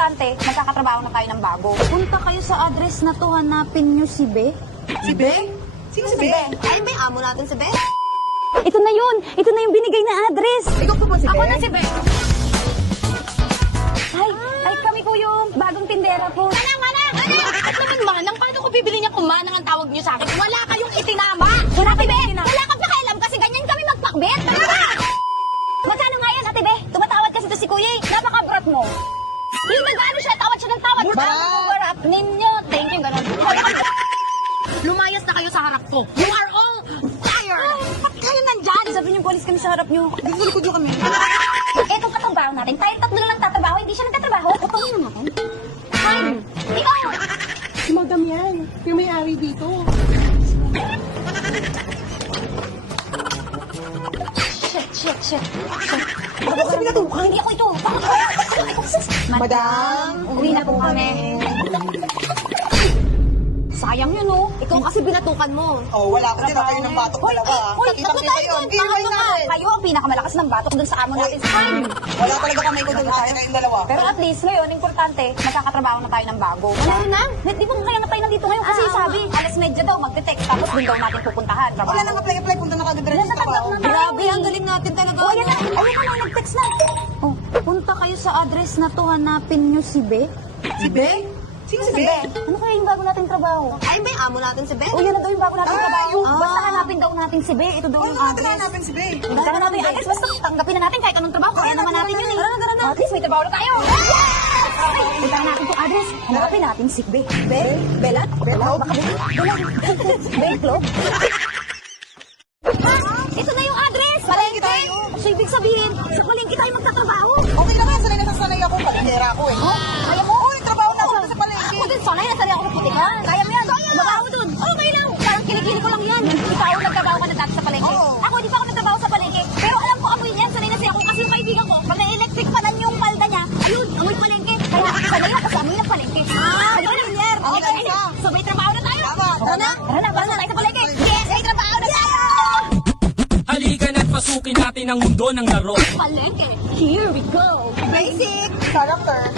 importante, magkakatrabaho na tayo ng bago. Punta kayo sa address na to, hanapin nyo si Be. Si Be? Sino si Be? Ayun ba yung amo natin si Be? Ito na yun! Ito na yung binigay na address! Ikaw po ba si Be? Ako na si Be. Ay, kami po yung bagong tindera po. Manang! At naman manang, paano ko bibili niya kung manang ang tawag niyo sa akin? Wala kayong itinama! Ate Be, Wala kang pakialam kasi ganyan kami magpakbet! magkano nga yan, Ate Be? Tumatawad kasi to si Kuya eh. Napaka-brat mo. Yung nag-ano siya, tawad siya ng tawad. Barap ninyo. Thank you, ganun. Lumayas na kayo sa harap ko. You are all fired! Ba't kayo nandyan? Sabi niyo, polis kami sa harap niyo. Dito likod nyo kami. Etong katrabaho natin, tayo tatlo lang nagtatrabaho, hindi siya nagtatrabaho. Putungin na natin. Fine. Ikaw! Si Madam yan. Yung may-ari dito. Shit. Bakit sabi na tukan? Hindi ako ito. Madam, uwi na po kami. Sayang yun, oh. Ikaw kasi binatukan mo. Oh, wala ko din. Kayo ng batok dalawa. Nakita kayo. Giveaway namin. Kayo ang pinakamalakas ng batok dun sa amo natin sa time. Wala talaga kami kung doon kayong dalawa. Pero at least ngayon, importante, magkakatrabaho na tayo ng bago. Wala na. Di ba kaya nga tayo nandito ngayon? Kasi sabi, alas medya daw, magte-text, tapos doon daw natin pupuntahan. Trabaho. Wala nang apply. Punta na kagad rin sa trabaho. Grabe, ang galing natin talaga. Oh, yan na. Ayun na, nag-text na. Oh, punta kayo sa address na to, hanapin nyo si Be. Si Be? Sino si Be? Ano kaya yung bago nating trabaho? Ayun ba yung amo natin si Be? Oh, yan na daw yung bago nating trabaho. yun. Basta hanapin daw natin si Be. Ito daw Ano yung natin address. hanapin si Be? Basta natin yung address. Basta tanggapin na natin kahit anong trabaho. Kaya naman natin yun eh. Tara na. At least may trabaho na tayo. Punta na natin itong address. Hanapin natin si Be. Be? Bella? Bella? Baka Bella? Bella? Ito na yung address! Palengke tayo. So, ibig sabihin, sa palengke tayo magtatrabaho. Okay lang yan. Sanay ako. Palengkera ako eh. Kaya mo? Oo, trabaho na ako sa palengke. Ako din, sanay na sanay ako sa putikan. Kaya mo yan. Ibabaho dun. Okay lang. Parang kilikili ko lang yan. Ikaw, nagtrabaho ka na dati sa palengke. Oo. Ako, di pa ako nagtrabaho sa palengke. Pero alam ko, amoy niyan. Sanay na siya ako. Kasi yung kaibigan ko, pag na-electric pa lang yung palda niya, ayun, amoy palengke. Kaya sanay na kasi amoy ng palengke. Ayun, Linier. Okay, Okay. So, may trabaho na tayo. Tama, Tara na. Tara na, tayo sa palengke. Yes, may trabaho na tayo. Halika na't pasukin natin ang mundo ng laro. Palengke. Here we go. Basic character.